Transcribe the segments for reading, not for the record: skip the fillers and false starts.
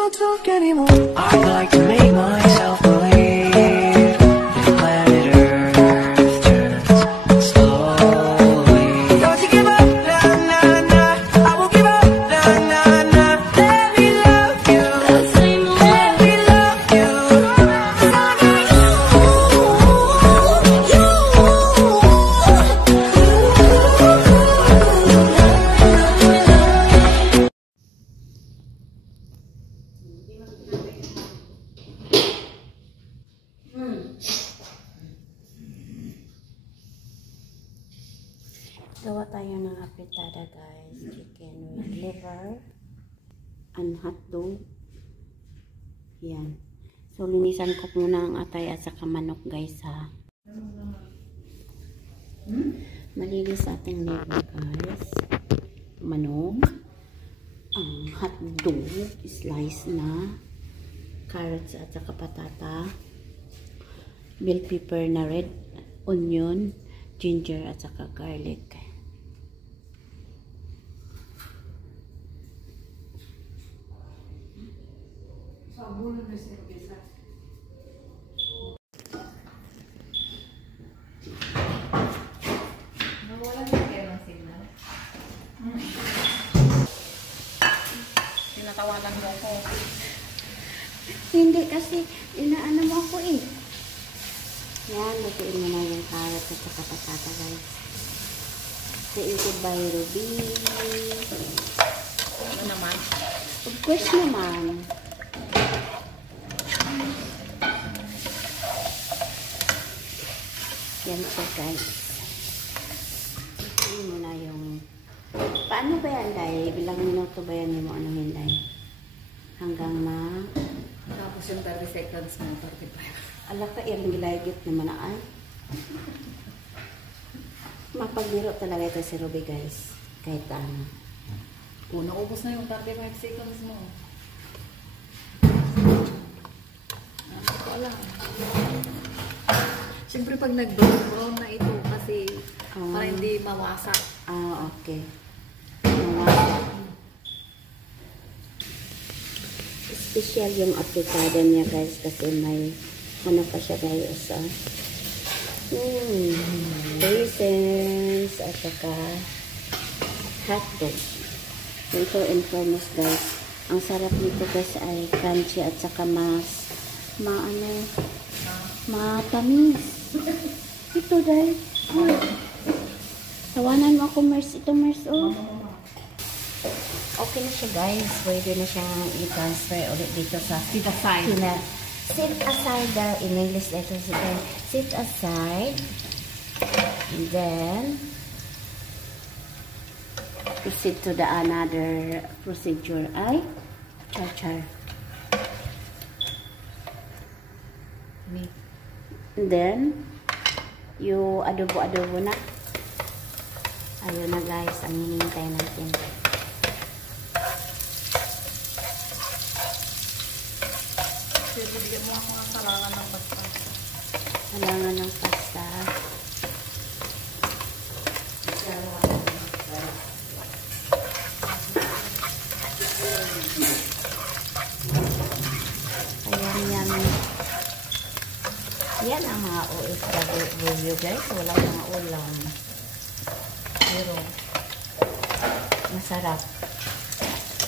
don't talk anymore. I'd like to make myself believe that planet Earth turns slowly. Don't you give up, nah, nah, nah. I won't give up, nah, nah, nah. Let me love you, let me love you. 'Cause I got you. Gawa tayo ng apritada guys. Chicken with liver and hotdog. Yan. So linisan ko muna ang atay at saka manok guys ha. Malinis ating liver guys. Manok. Ang hotdog. Slice na. Carrots at saka patata. Bell pepper na red. Onion. Ginger at saka garlic. Nawala na kayo ng signal. Tinatawanan mo ako. Hindi kasi inaano mo ako eh. Yan, lutuin mo na yung carrot at saka patata guys. Created by Ruby. Ano naman? Of course naman. Yan po guys. Lutuin mo na yung... Paano ba yan, Day? Bilang minuto ba yan mo? Ano hindi? Hanggang na... Tapos yung 30 seconds mo, 35. Ala ka, ilang gilayagit naman na ay. Mapagbiro talaga ito si Ruby guys. Kahit ano. Naubos na yung 35 seconds mo. Ano ko alam. Siyempre pag nag-brown na ito kasi para hindi mawasak. Ah, okay. Mawasak. Special yung apritada niya guys kasi may ano pa siya guys raisins at saka hotdog. Ito in fairness guys, ang sarap nito guys ay crunchy at saka matamis. Ito dahil tawanan mo ako Mers, ito Mers oh. Okay na siya guys, pwede na siyang i-transfer ulit dito sa Sit aside. Sit aside daw in English ito sit aside and then proceed to the another procedure ay char and then you adobo na ayun na guys ang hinihintay natin. Bigyan mo ako ng salangan ng pasta. Salangan ng pasta. Ayan yan. Yan ang mga OFW guys. Wala mga ulam. Pero masarap.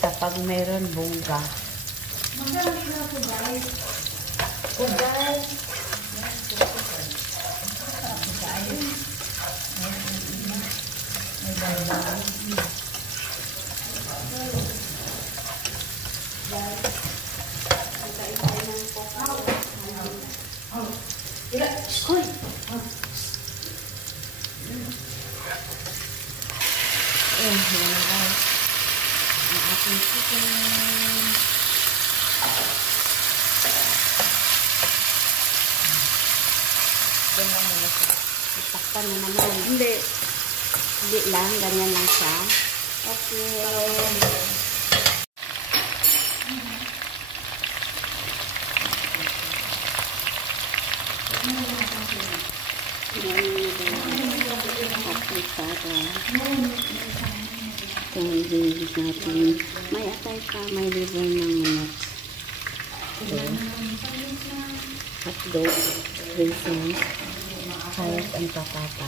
Kapag mayroon bongga. Magalang na ito guys. Ugal. Ang ating chicken. Ganyan mo na siya. Itakpan mo naman. Hindi. Hindi lang. Ganyan lang siya. Okay. Apritada. Ito ang English natin. May atay pa. May liver ng manok. hotdog, raisins, carrots, and patata.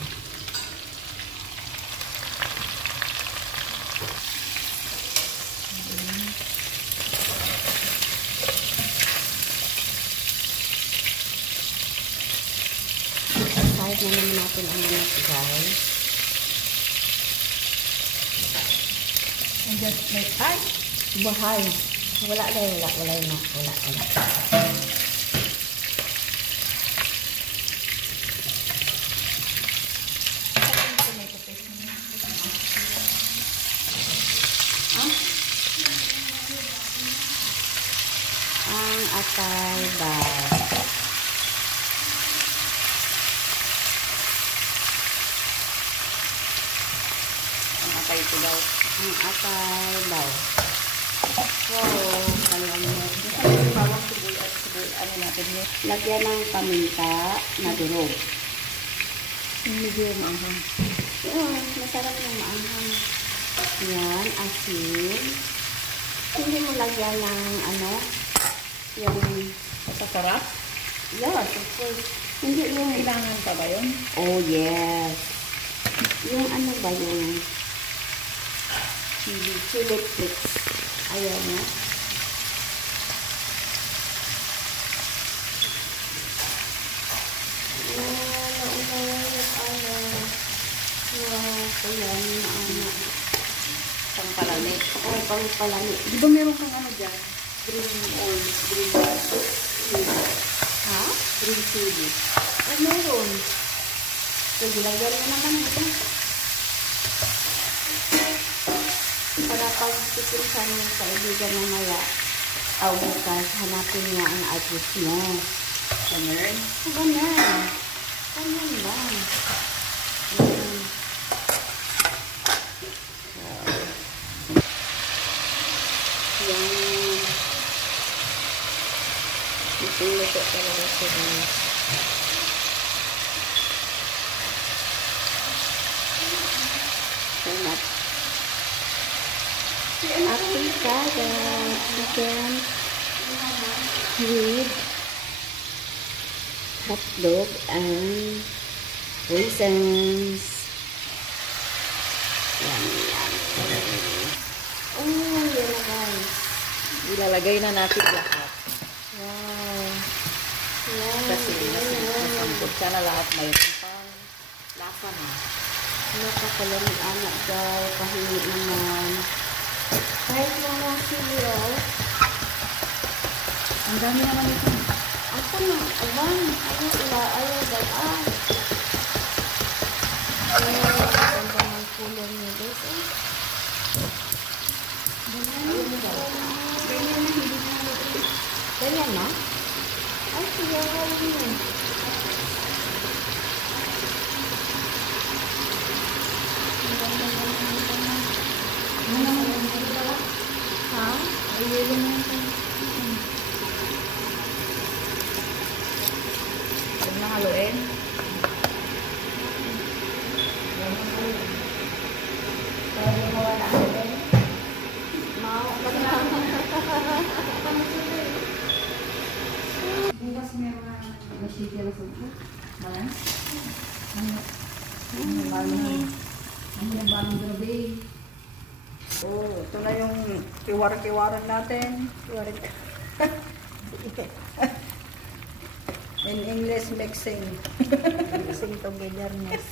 Side na naman natin ang manok, guys. And just make hi. Bahay. Wala na, wala. Ang atay bar. Ang atay ko daw. Ang atay bar. So, kaya mo. Bawang sibuyas, ano natin yun? Lagyan ng paminta na durog. Yung medyo maanghang. Yun, masarap yung maanghang. Yan, asin. Hindi mo lagyan ng ano, yung, Masasarap? yes, of course. Hindi yung, Kailangan pa ba yun? oh yes. Yung ano ba yung, chili flakes. Ayaw mo. Pangpalami. Oh, pangpalami. Di ba meron kang ano dyan? Green oil, green chili. Ha? Green chili. Ay, meron. Sige, lagyan mo naman ito. Para pag titinsan mo sa kaibigan na maya, o bukas, hanapin niya ang address mo. Ganun. Ganyan. Ganyan lang. Ganyan. Yan. Ito talaga siya. Sarap. Afritada chicken with hotdog and raisins. Yan. Oh, yan na guys. Ilalagay na natin lahat. Wow. Wow. Kasi nasambot ka na lahat. Mayroon pang lasa na. Nakakalamig anak guys. Pahingi naman. Kahit mga silo. Ang dami naman ito. Ako na. Awan. Ayaw daan. Ang mga kulong niya guys. Ganyan na? Ay, siya yun. Ha? Ayun na ito. Huwag na haluin. Bukas meron na masigil na sa balance. Ano balong grabe. Oh, ito na yung kiwar-kiwaran natin. In English, mixing. Mixing togetherness.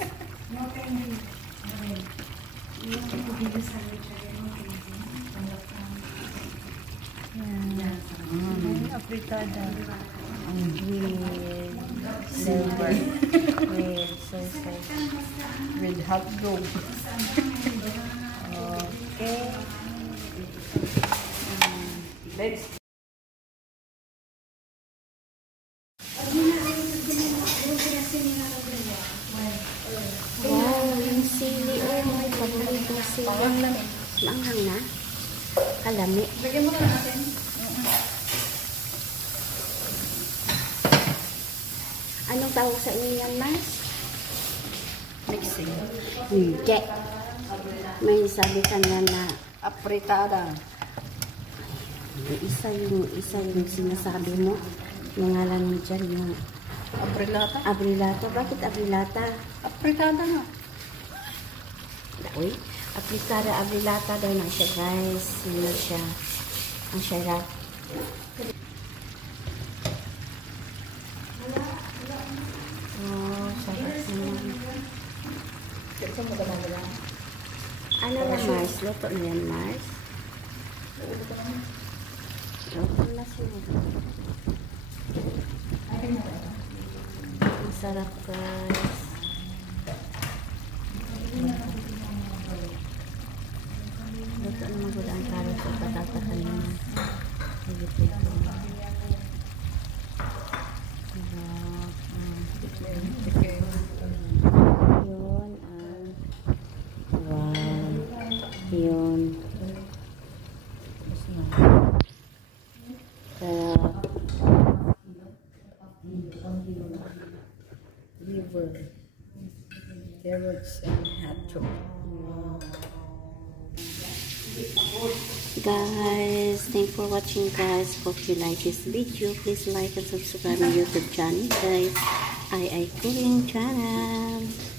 Afritada. Ang green silver with sausage with hot dog. Okay. Let's Wow, yung sili. Oh, my paborito na sili. Langhang na. Kalami. Bigyan mo na natin. Anong tawag sa inyo yan, Mas? Mixing. Hindi. May sabi kanya na Afritada. Isa yung sinasabi mo. Yung ngalan mo dyan, yung Abrilata? abrilata. Bakit abrilata? Apritada nga. Uy, abrilata daw na siya, guys. Yun na siya. Ang sarap. Oh, sarap naman. Ito mo ka na. Ano na, Mars? Luto na yan, Mars? Luto na siya. Ang sarap, guys. Luto na magod ang karot sa patatakan naman. Higit ito. Yun ang wow. Yun. Sarap. Liver. Carrots and hot chocolate. Guys, thanks for watching, guys. Hope you like this video. Please like and subscribe my YouTube channel, guys. I Cooking channel.